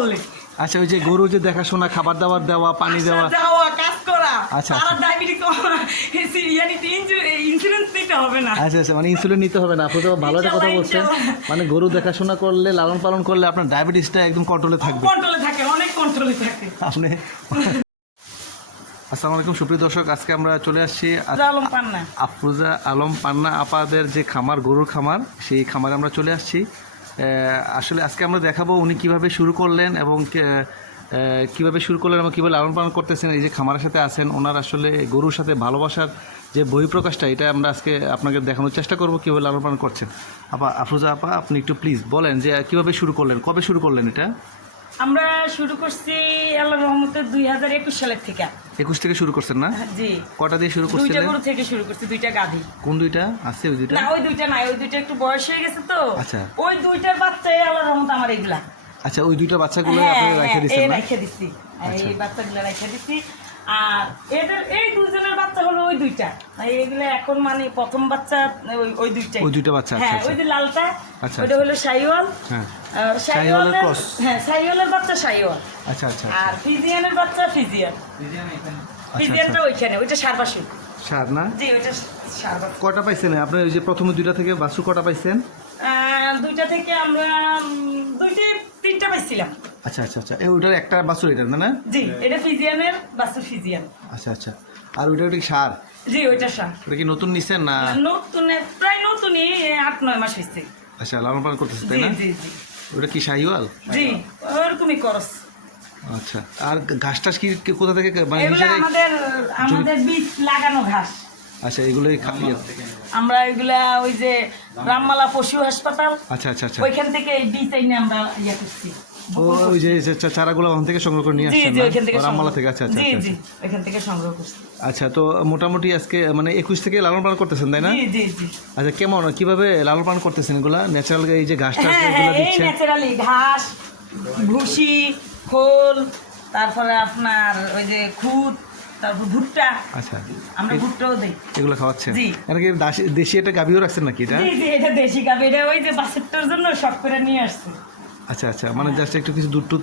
করলে আচ্ছা ওই যে গরু যে দেখাশোনা খাবার দাবার দেওয়া পানি দেওয়া। আসা যাওয়া কাজ করা। আচ্ছা, তারা আচ্ছা। ডায়াবেটিক ইয়ানিতে ইন্স্যুরেন্স নিতে হবে না। আচ্ছা আচ্ছা মানে ইনসুলিন নিতে হবে না। আপনি তো ভালো একটা কথা বলছেন। মানে গরু দেখাশোনা করলে লালন পালন করলে আপনার ডায়াবেটিসটা একদম কন্ট্রোলে থাকবে। কন্ট্রোলে থাকে অনেক কন্ট্রোলে থাকে। আপনি আসসালামু আলাইকুম সুপ্রিয় দর্শক আজকে আমরা চলে আসছি আ- আলম পান্না আপাদের যে খামার গরুর খামার সেই খামারে আমরা চলে আসছি। আসলে আজকে আমরা দেখাবো উনি কীভাবে শুরু করলেন এবং কীভাবে শুরু করলেন এবং কীভাবে লালন পালন করতেছেন। এই যে খামারের সাথে আছেন, ওনার আসলে গরুর সাথে ভালোবাসার যে বহিঃপ্রকাশটা, এটা আমরা আজকে আপনাকে দেখানোর চেষ্টা করব কীভাবে লালন পালন করছেন। আপা, আফরোজা আপা, আপনি একটু প্লিজ বলেন যে কীভাবে শুরু করলেন, কবে শুরু করলেন এটা? আমরা শুরু করছি আল্লাহ রহমতের দুই হাজার একুশ সালের থেকে। একুশ থেকে শুরু করছেন না? জি। কটা দিয়ে শুরু দুইটা গরু থেকে শুরু করছি দুইটা গাভী। কোন দুইটা? আছে ওই দুইটা? না ওই দুইটা নাই ওই দুইটা একটু বয়স হয়ে গেছে তো। আচ্ছা। ওই দুইটার বাচ্চাই আল্লাহ রহমত আমার এগুলা। আচ্ছা ওই দুইটা বাচ্চাগুলো হ্যাঁ, আপনি হ্যাঁ, রেখে দিচ্ছেন না? রেখে দিছি। আচ্ছা। এই বাচ্চাগুলো রেখে দিছি। আর এদের এই দুজনের বাচ্চা হলো ওই দুইটা। এইগুলো এখন মানে প্রথম বাচ্চা ওই ওই দুইটাই। ওই দুইটা বাচ্চা, আচ্ছা, হ্যাঁ আচ্ছা। ওই যে লালটা আচ্ছা, ওইটা হলো সাইওয়াল হ্যাঁ। শাহিওয়ালের শাহিওয়ালের হ্যাঁ সাইওয়ালের বাচ্চা সাইওয়াল আচ্ছা আচ্ছা আর ফিজিয়ানের বাচ্চা ফিজিয়ান। আচ্ছা ফিজিয়ানটা আচ্ছা ওইখানে ওইটা সারবাসু সার না? জি ওইটা সারবাসু কটা পাইছেন? আপনি ওই যে প্রথমে দুইটা থেকে বাছুর কটা পাইছেন? দুইটা থেকে আমরা দুইটি তিনটা পাইছিলাম। আচ্ছা আচ্ছা আচ্ছা। এই ওইটার একটা বাছুর এটা না জি এটা ফিজিয়ানের বাচ্চা ফিজিয়ান। আচ্ছা আচ্ছা। আর ওইটা ওটা কি সার? জি ওইটা সার। ওটা কি নতুন নিছেন না? নতুন প্রায় নতুনই আট নয় মাস হয়েছে আচ্ছা লালন পালন করতেছে তাই না? জি জি। ওটা কি শাহিওয়াল জি ওরকমই করস। আচ্ছা আর ঘাস টাস কি কোথা থেকে মানে আমাদের আমাদের বীজ লাগানো ঘাস। আচ্ছা এগুলোই খাইয়ে আমরা এগুলা ওই যে রামমালা পশু হাসপাতাল আচ্ছা আচ্ছা আচ্ছা। ওইখান থেকে এই বীজ আমরা ইয়ে করছি। ওই যে চারাগুলো ওখান থেকে সংগ্রহ করে নিয়ে আসছেন রামমালা থেকে আচ্ছা আচ্ছা আচ্ছা, থেকে সংগ্রহ করছি। আচ্ছা তো মোটামুটি আজকে মানে একুশ থেকে লালন পালন করতেছেন তাই না? আচ্ছা কেমন কীভাবে লালন পালন করতেছেন এগুলা? ন্যাচারাল এই যে ঘাস টাস হ্যাঁ এগুলো হ্যাঁ দিচ্ছেন। ন্যাচারালি ঘাস ভুসি খোল তারপরে আপনার ওই যে খুদ তারপর ভুট্টা। আচ্ছা। আমরা ভুট্টাও দিই। এগুলো খাওয়াচ্ছেন? জি। কি দেশি একটা গাভিও রাখছেন নাকি এটা? জি জি এটা দেশি গাবি এটা ওই যে বাসেরটার জন্য শখ করে নিয়ে আসছে। আচ্ছা আচ্ছা মানে জাস্ট একটু কিছু দুধ টুধ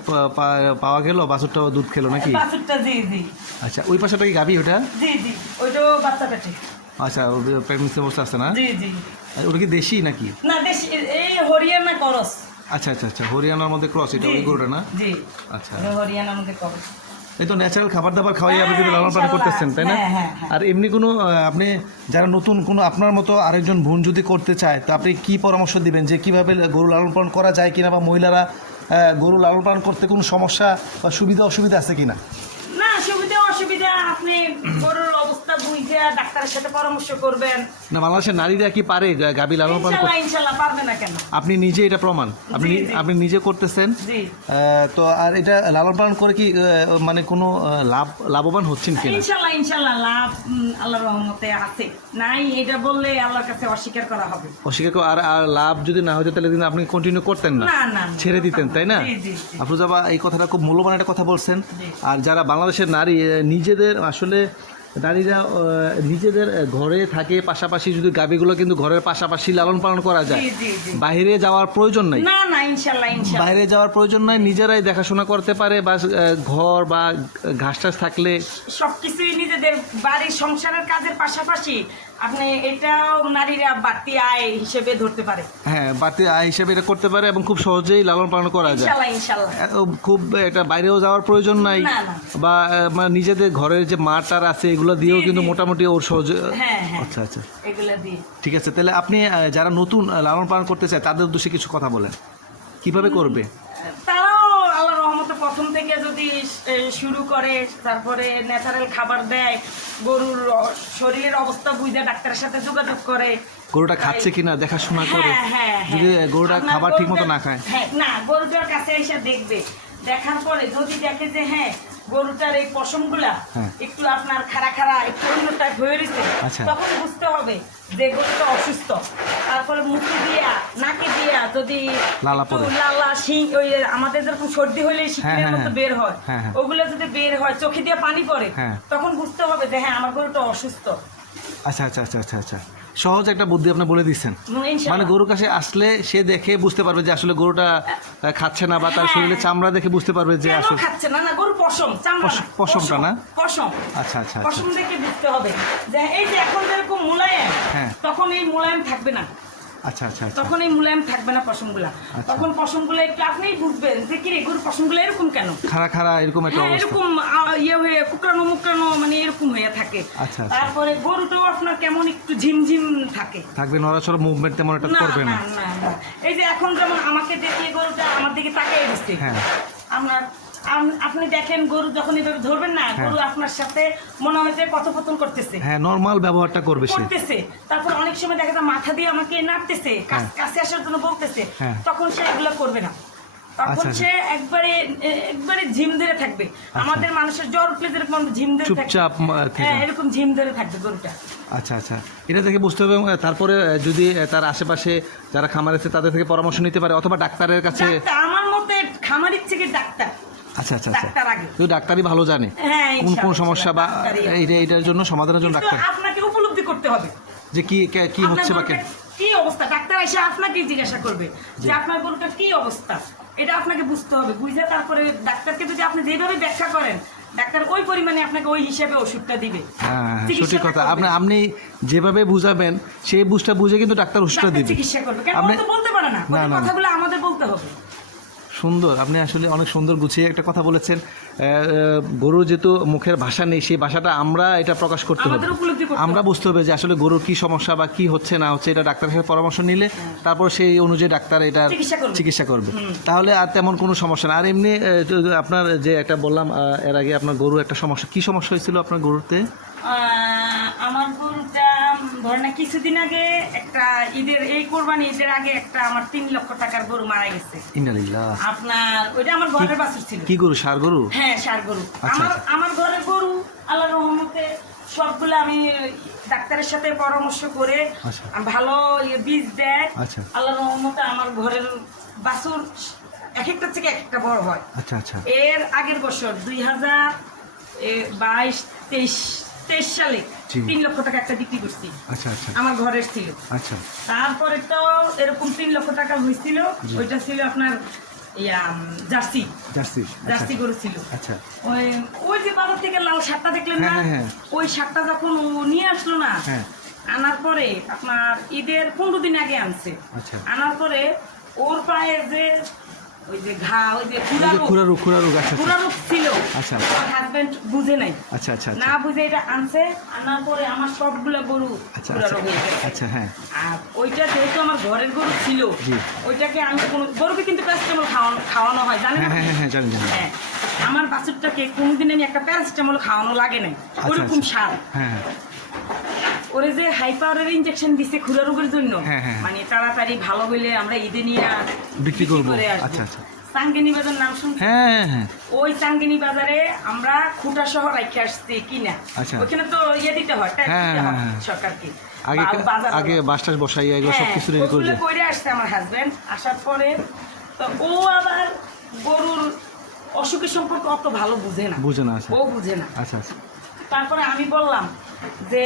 পাওয়া গেল বাছুরটাও দুধ খেলো নাকি? বাছুরটা জি জি। আচ্ছা ওই পাশাটা কি গাবি ওটা? জি জি ওইটাও বাচ্চা পেটে। আচ্ছা প্রেগনেন্সি অবস্থা আছে না? জি জি। আর ওটা কি দেশি নাকি? না দেশি এই হরিয়ানা করস। আচ্ছা আচ্ছা আচ্ছা হরিয়ানার মধ্যে ক্রস এটা ওই গরুটা না? জি। আচ্ছা। হরিয়ানার মধ্যে করস এই তো ন্যাচারাল খাবার দাবার খাওয়াই আপনি কিন্তু হ্যাঁ, লালন পালন করতেছেন তাই না? হ্যাঁ, হ্যাঁ, হ্যাঁ। আর এমনি কোনো আপনি যারা নতুন কোনো আপনার মতো আরেকজন বোন যদি করতে চায় তো আপনি কী পরামর্শ দিবেন যে কীভাবে গরু লালন পালন করা যায় কিনা বা মহিলারা গরু লালন পালন করতে কোনো সমস্যা বা সুবিধা অসুবিধা আছে কিনা? না সুবিধা অসুবিধা আপনি অবস্থা বুঝে ডাক্তারের সাথে পরামর্শ করবেন। না বাংলাদেশের নারীরা কি পারে? লালন পালন করতে? ইনশাল্লাহ ইনশাল্লাহ পারবে না কেন? আপনি নিজে এটা প্রমাণ। আপনি। আপনি নিজে করতেছেন। তো আর এটা লালন পালন করে কি মানে কোনো লাভ লাভবান হচ্ছেন কিনা ইনশাল্লাহ ইনশাল্লাহ লাভ আল্লাহর রহমতে আছে। নাই এটা বললে আল্লাহর কাছে অস্বীকার করা হবে। অস্বীকার করে- আর আর লাভ যদি না হতো তাহলে আপনি কন্টিনিউ করতেন না। ছেড়ে দিতেন তাই না। আফরোজাবা এই কথাটা খুব মূল্যবান একটা কথা বলছেন। আর যারা বাংলাদেশের নারী নিজেদের আসলে নারীরা নিজেদের ঘরে থাকে পাশাপাশি যদি গাভীগুলো কিন্তু ঘরের পাশাপাশি লালন পালন করা যায়। বাইরে যাওয়ার প্রয়োজন নাই। না না বাইরে যাওয়ার প্রয়োজন নাই নিজেরাই দেখাশোনা করতে পারে বা ঘর বা ঘাস টাস থাকলে। সবকিছুই নিজেদের বাড়ির সংসারের কাজের পাশাপাশি আপনি এটাও নারীরা বাড়তি আয় হিসেবে ধরতে পারে। হ্যাঁ বাড়তি আয় হিসেবে এটা করতে পারে এবং খুব সহজেই লালন পালন করা যায়। খুব এটা বাইরেও যাওয়ার প্রয়োজন নাই। বা মানে নিজেদের ঘরের যে মাটার আছে এগুলো দিয়েও কিন্তু মোটামুটি ওর সহজে হ্যাঁ হ্যাঁ। আচ্ছা আচ্ছা। এগুলো দিয়ে। ঠিক আছে তাহলে আপনি যারা নতুন লালন পালন করতে চায় তাদের উদ্দেশ্যে কিছু কথা বলেন। কীভাবে করবে তারাও আল্লাহ রহমতে প্রথম যদি শুরু করে তারপরে ন্যাচারাল খাবার দেয় গরুর শরীরের অবস্থা বুঝে ডাক্তারের সাথে যোগাযোগ করে। গরুটা খাচ্ছে কিনা দেখাশোনা করে। হ্যাঁ, হ্যাঁ, হ্যাঁ। যদি গরুটা খাবার ঠিক মতো না খায়। হ্যাঁ না গরুটার কাছে এসে দেখবে। দেখার পরে যদি দেখে যে হ্যাঁ গরুটার এই পশমগুলা হ্যাঁ। একটু আপনার খাড়া খাড়া একটু অন্য টাইপ হয়ে রয়েছে আচ্ছা। তখন বুঝতে হবে যে গরুটা অসুস্থ তারপরে মুখে দিয়া নাকে দিয়া যদি লালা শিং ওই আমাদের যেরকম সর্দি হলে শিখের হ্যাঁ, মতো হ্যাঁ। বের হয় হ্যাঁ, হ্যাঁ। ওগুলো যদি বের হয় চোখে দিয়ে পানি পড়ে হ্যাঁ। তখন বুঝতে হবে যে হ্যাঁ আমার গরুটা অসুস্থ আচ্ছা আচ্ছা আচ্ছা আচ্ছা আচ্ছা সহজ একটা বুদ্ধি আপনি বলে দিচ্ছেন। মানে গরু গরুর কাছে আসলে সে দেখে বুঝতে পারবে যে আসলে গরুটা খাচ্ছে না বা তার হ্যাঁ। শরীরে চামড়া দেখে বুঝতে পারবে যে আসলে খাচ্ছে না? না গরু পশম চামড়া পশম- পশমটা না? পশম। আচ্ছা আচ্ছা আচ্ছা। পশম দেখে বুঝতে হবে যে এই যে এখন যেরকম মোলায়েম হ্যাঁ। তখন এই মোলায়েম থাকবে না। আচ্ছা আচ্ছা আচ্ছা। তখন এই মোলায়েম থাকবে না পশমগুলা। আচ্ছা। তখন পশমগুলো একটু আপনিই বুঝবেন যে কি রে গরুর পশমগুলো এরকম কেন? খাড়া খাড়া এরকম একটা হ্যাঁ অবস্থা। এরকম ইয়ে হয়ে কুকরানো মুকরানো মানে এরকম হয়ে থাকে। আচ্ছা, আচ্ছা। তারপরে গরুটাও আপনার কেমন একটু ঝিমঝিম থাকে। থাকবে নড়াচড়া মুভমেন্ট তেমন একটা করবে না এই যে এখন যেমন আমাকে দেখিয়ে গরুটা আমার দিকে তাকিয়ে দিচ্ছে। হ্যাঁ। আপনার আম- আপনি দেখেন গরু যখন এভাবে ধরবেন না হ্যাঁ। গরু আপনার সাথে মনে হয় যে কথোপকথন করতেছে। হ্যাঁ নর্মাল ব্যবহারটা করবে সে। করতেছে। তারপর অনেক সময় দেখা যায় মাথা দিয়ে আমাকে নাড়তেছে হ্যাঁ। কাছে আসার জন্য বলতেছে। হ্যাঁ। তখন সে এগুলো করবে না। তখন আচ্ছা, আচ্ছা। সে একবারে একবারে ঝিম ধরে থাকবে। আমাদের মানুষের জ্বর উঠলে যেরকম ঝিম ধরে চুপচাপ হ্যাঁ এরকম ঝিম ধরে থাকবে গরুটা। আচ্ছা আচ্ছা। এটা থেকে বুঝতে হবে তারপরে যদি তার আশেপাশে যারা খামার আছে তাদের থেকে পরামর্শ নিতে পারে অথবা ডাক্তারের কাছে আমার মতে খামারির থেকে ডাক্তার। আচ্ছা আচ্ছা আচ্ছা। ডাক্তার আগে। কিন্তু ডাক্তারই ভালো জানে। হ্যাঁ কোন কোন সমস্যা বা এইটা এইটার জন্য সমাধানের জন্য ডাক্তার। আপনাকে উপলব্ধি করতে হবে। যে কি কে- হচ্ছে বা কি? অবস্থা? ডাক্তার এসে আপনাকে জিজ্ঞাসা করবে যে আপনার গরুটার কি অবস্থা? এটা আপনাকে বুঝতে হবে। বুঝে তারপরে ডাক্তারকে যদি আপনি যেভাবে ব্যাখ্যা করেন ডাক্তার ওই পরিমাণে আপনাকে ওই হিসেবে ওষুধটা দিবে। হ্যাঁ হ্যাঁ, সঠিক কথা। আপনি আপনি যেভাবে বুঝাবেন সেই বুঝটা বুঝে কিন্তু ডাক্তার ওষুধটা দিবে। চিকিৎসা করবে। কেন? বলতে পারে না। কথাগুলো আমাদের বলতে হবে। সুন্দর। আপনি আসলে অনেক সুন্দর গুছিয়ে একটা কথা বলেছেন। গরুর যেহেতু মুখের ভাষা নেই সেই ভাষাটা আমরা এটা প্রকাশ করতে হবে। আমরা বুঝতে হবে যে আসলে গরুর কি সমস্যা বা কি হচ্ছে না হচ্ছে এটা ডাক্তারের সাথে পরামর্শ নিলে তারপর সেই অনুযায়ী ডাক্তার এটা। চিকিৎসা করবে। তাহলে আর তেমন কোনো সমস্যা না। আর এমনি আপনার যে একটা বললাম এর আগে আপনার গরু একটা সমস্যা। কি সমস্যা হয়েছিল আপনার গরুতে? ধরে না কিছুদিন আগে একটা ঈদের এই কোরবানি ঈদের আগে একটা আমার তিন লক্ষ টাকার গরু মারা গেছে ইন্নালিল্লাহ আপনার ওইটা আমার ঘরের বাছুর ছিল কি গরু সার গরু হ্যাঁ সার গরু আচ্ছা, আমার আচ্ছা। আমার ঘরের গরু আল্লাহ রহমতে সবগুলো আমি ডাক্তারের সাথে পরামর্শ করে আচ্ছা। ভালো ইয়ে বীজ দেয়। আল্লাহ রহমতে আমার ঘরের বাছুর এক একটা থেকে এক একটা বড় হয় আচ্ছা আচ্ছা এর আগের বছর দুই হাজার বাইশ তেইশ তেইশ সালে। তিন লক্ষ টাকা একটা বিক্রি করছি। আচ্ছা আচ্ছা। আমার ছিল। আচ্ছা। তারপরে তো এরকম তিন লক্ষ টাকা হয়েছিল ওইটা ছিল আপনার জার্সি। জার্সি আচ্ছা। জার্সি গরু ছিল আচ্ছা। ওই ওই যে বাজার থেকে লাল শাকটা দেখলেন না? হ্যাঁ, হ্যাঁ, হ্যাঁ। ওই শাকটা যখন ও নিয়ে আসলো না। আনার পরে আপনার ঈদের পনেরো দিন আগে আনছে। আচ্ছা। আনার পরে ওর পায়ে যে ওই যে ঘা ওই যে আচ্ছা রোগ ছিল। আচ্ছা। আমার হাজবেন্ড বুঝে নাই। আচ্ছা আচ্ছা আচ্ছা। না বুঝে এটা আনছে আনার পরে আমার সবগুলো গরু আচ্ছা আচ্ছা। হয়ে আচ্ছা আর ওইটা যেহেতু আমার ঘরের গরু ছিল ওইটাকে আমি কোনো গরুকে কিন্তু প্যারাসিটামল খাওয়ানো খাওয়ানো হয় জানেন হ্যাঁ হ্যাঁ হ্যাঁ জানি জানি। হ্যাঁ। আমার বাছুরটাকে কোনোদিন আমি একটা প্যারাসিটামল খাওয়ানো লাগে নাই। আচ্ছা, ওরকম আচ্ছা। সার। হ্যাঁ। ওরে যে হাই পাওয়ারের ইনজেকশন দিছে খুরা রোগের জন্য হ্যাঁ, হ্যাঁ। মানে তাড়াতাড়ি ভালো হইলে আমরা ঈদে নিয়ে বিক্রি করব। আচ্ছা, আচ্ছা। সাঙ্গিনী বাজার নাম শুনছেন? হ্যাঁ হ্যাঁ হ্যাঁ। ওই চাঙ্গিনী বাজারে আমরা খুঁটা সহ রাখে আসছি কিনা। আচ্ছা। ওখানে তো ইয়ে দিতে হয় ট্যাক্স হ্যাঁ, দিতে হয় হ্যাঁ, হ্যাঁ। সরকারকে। আগে আগে বাস টাস বসাইয়া এগুলো সব হ্যাঁ, কিছু রেডি করে আসছে আমার হাজবেন্ড আসার পরে তো ও আবার গরুর অসুখের সম্পর্কে অত ভালো বুঝে না। বুঝে না আচ্ছা। ও বুঝে না। আচ্ছা আচ্ছা। তারপরে আমি বললাম যে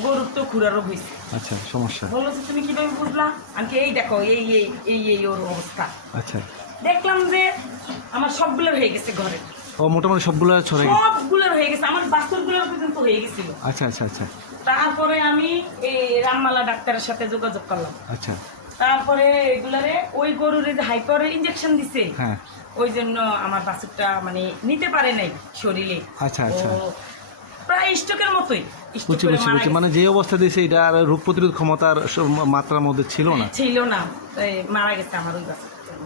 গরুর তো খুরা রোগ হয়েছে আচ্ছা সমস্যা। বলল যে তুমি কীভাবে বুঝলা? আমি কি, এই দেখো এই এই এই এই ওর অবস্থা। আচ্ছা। দেখলাম যে আমার সবগুলোর হয়ে গেছে ঘরে। ও মোটামুটি সবগুলো ছড়াই গেছে। সবগুলোর হয়ে গেছে আমার বাস্তবগুলোর পর্যন্ত হয়ে গেছিল। আচ্ছা আচ্ছা আচ্ছা। তারপরে আমি এই রামমালা ডাক্তারের সাথে যোগাযোগ করলাম। আচ্ছা। তারপরে এগুলারে ওই গরুর যে হাইপারের ইঞ্জেকশন দিছে হ্যাঁ। ওই জন্য আমার বাছুরটা মানে নিতে পারে নাই শরীরে। আচ্ছা, আচ্ছা। প্রায় স্ট্রোকের মতোই। বুঝছি বুঝছি বুঝছি মানে যে অবস্থা দিয়েছে এটা আর রোগ প্রতিরোধ ক্ষমতার মাত্রার মধ্যে ছিল না? ছিল না। মারা গেছে আমার ওই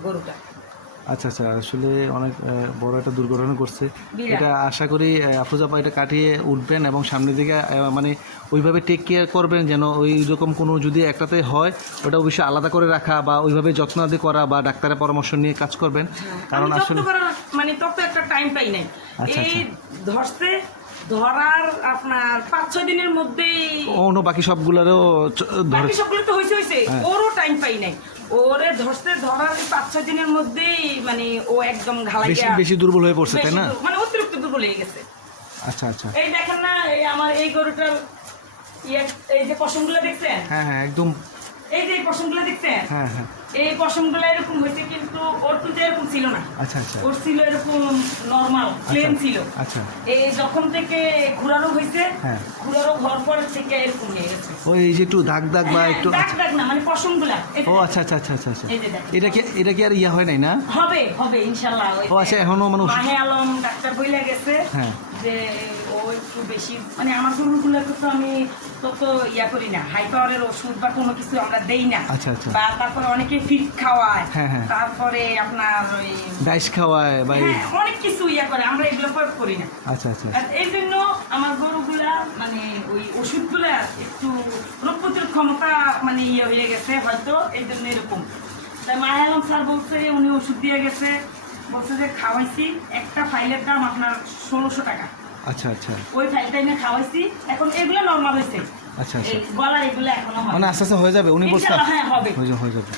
গরুটা। আচ্ছা আচ্ছা আসলে অনেক বড় একটা দুর্ঘটনা করছে এটা আশা করি আহ, আফরোজা এটা কাটিয়ে উঠবেন এবং সামনের দিকে মানে ওইভাবে টেক কেয়ার করবেন যেন ওই রকম কোনো যদি একটাতে হয় ওটা অবশ্যই আলাদা করে রাখা বা ওইভাবে যত্নাদি করা বা ডাক্তারের পরামর্শ নিয়ে কাজ করবেন। কারণ আসলে মানে তত একটা টাইম পাই নাই। আচ্ছা, এই ধরছে ধরার আপনার পাঁচ ছয় দিনের মধ্যেই অন্য বাকি সবগুলোরও ধরে বাকি সবগুলো তো হয়েছে হয়েছে হ্যাঁ। ওরও টাইম পাই নাই। ওরে ধরছে ধরার পাঁচ ছয় দিনের মধ্যেই মানে ও একদম ঘালাই বেশি বেশি দুর্বল হয়ে পড়ছে তাই না? মানে অতিরিক্ত দুর্বল হয়ে গেছে। আচ্ছা আচ্ছা। এই দেখেন না এই আমার এই গরুটার ইয়ে- এই যে পশমগুলো দেখছেন? হ্যাঁ হ্যাঁ একদম এই যে পশমগুলো দেখছেন? হ্যাঁ হ্যাঁ। এই পশমগুলো এরকম হয়েছে কিন্তু ওর কিন্তু এরকম ছিল না আচ্ছা আচ্ছা ওর ছিল এরকম নর্মাল প্লেন আচ্ছা। ছিল আচ্ছা এই যখন থেকে ঘোরানো হয়েছে হ্যাঁ। ঘোরানো হওয়ার পর থেকে এরকম হয়ে গেছে ওই যে একটু দাগ দাগ বা হ্যাঁ, একটু দাগ দাগ না মানে পশমগুলা ও আচ্ছা আচ্ছা আচ্ছা আচ্ছা আচ্ছা। এটা কি এটা কি আর ইয়া হয় নাই না হবে হবে ইনশাল্লাহ ও আচ্ছা এখনও মানে মাহে আলম ডাক্তার বইলা গেছে হ্যাঁ। যে একটু বেশি। মানে আমার গরুগুলো তো আমি তত ইয়া করি না হাই পাওয়ারের ওষুধ বা কোনো কিছু আমরা দেই না। আচ্ছা, আচ্ছা। বা তারপরে অনেকে ফিট খাওয়ায় হ্যাঁ, হ্যাঁ। তারপরে আপনার ওই ডাইস খাওয়ায় বা হ্যাঁ অনেক কিছু ইয়া করে আমরা এগুলো প্রয়োগ করি না। আচ্ছা আচ্ছা। এই জন্য আমার গরুগুলা মানে ওই ওষুধগুলা একটু রোগ প্রতিরোধ ক্ষমতা মানে ইয়ে হয়ে গেছে হয়তো এই জন্য এরকম। তাই মায়া আলম স্যার বলছে উনি ওষুধ দিয়ে গেছে বলছে যে খাওয়াইছি একটা ফাইলের দাম আপনার ষোলোশো টাকা। আচ্ছা আচ্ছা। ওই ফাইলটা এনে খাওয়াইছি। এখন এগুলো নর্মাল হয়েছে। আচ্ছা আচ্ছা। গলা এগুলো এখনও হয় মানে আস্তে আস্তে হয়ে যাবে? উনি বলছেন হ্যাঁ, হবে। হয়ে যাবে হয়ে যাবে।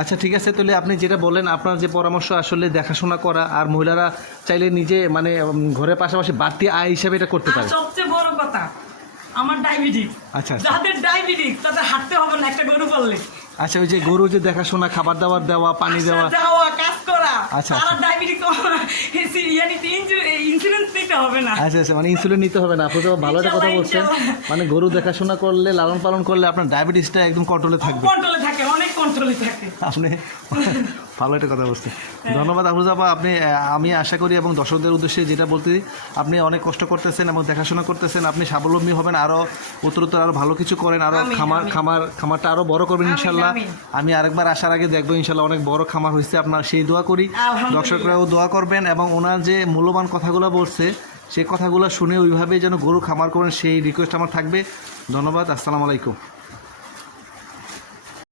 আচ্ছা ঠিক আছে তাহলে আপনি যেটা বলেন আপনার যে পরামর্শ আসলে দেখাশোনা করা আর মহিলারা চাইলে নিজে মানে ঘরের পাশাপাশি বাড়তি আয় হিসাবে এটা করতে পারে। সবচেয়ে বড় কথা আমার ডায়াবেটিস আচ্ছা আচ্ছা। যাদের ডায়াবেটিস তাদের হাঁটতে হবে না একটা গরু করলে আচ্ছা ওই যে গরু যে দেখাশোনা খাবার দাবার দেওয়া পানি দেওয়া আসা যাওয়া কাজ করা আচ্ছা, আচ্ছা। ডায়াবেটিস ইনসুলিন নিতে হবে না। আচ্ছা আচ্ছা মানে ইনসুলিন নিতে হবে না। আপনি তো ভালো একটা কথা বলছেন। মানে গরু দেখাশোনা করলে লালন পালন করলে আপনার ডায়াবেটিসটা একদম কন্ট্রোলে থাকবে। কন্ট্রোলে থাকে অনেক কন্ট্রোলে থাকে। আপনি ভালো একটা কথা বলছেন। ধন্যবাদ আফরুজাবা আপনি আমি আশা করি এবং দর্শকদের উদ্দেশ্যে যেটা বলতে আপনি অনেক কষ্ট করতেছেন এবং দেখাশোনা করতেছেন আপনি স্বাবলম্বী হবেন আরও উত্তরোত্তর আরও ভালো কিছু করেন আরও খামার খামার খামারটা আরও বড় করবেন ইনশাল্লাহ। আমি আরেকবার আসার আগে দেখব ইনশাল্লাহ অনেক বড় খামার হয়েছে আপনার সেই দোয়া করি। দর্শকরাও দোয়া করবেন এবং ওনার যে মূল্যবান কথাগুলো বলছে সেই কথাগুলো শুনে ওইভাবে যেন গরু খামার করেন সেই রিকোয়েস্ট আমার থাকবে। ধন্যবাদ আসসালামু আলাইকুম।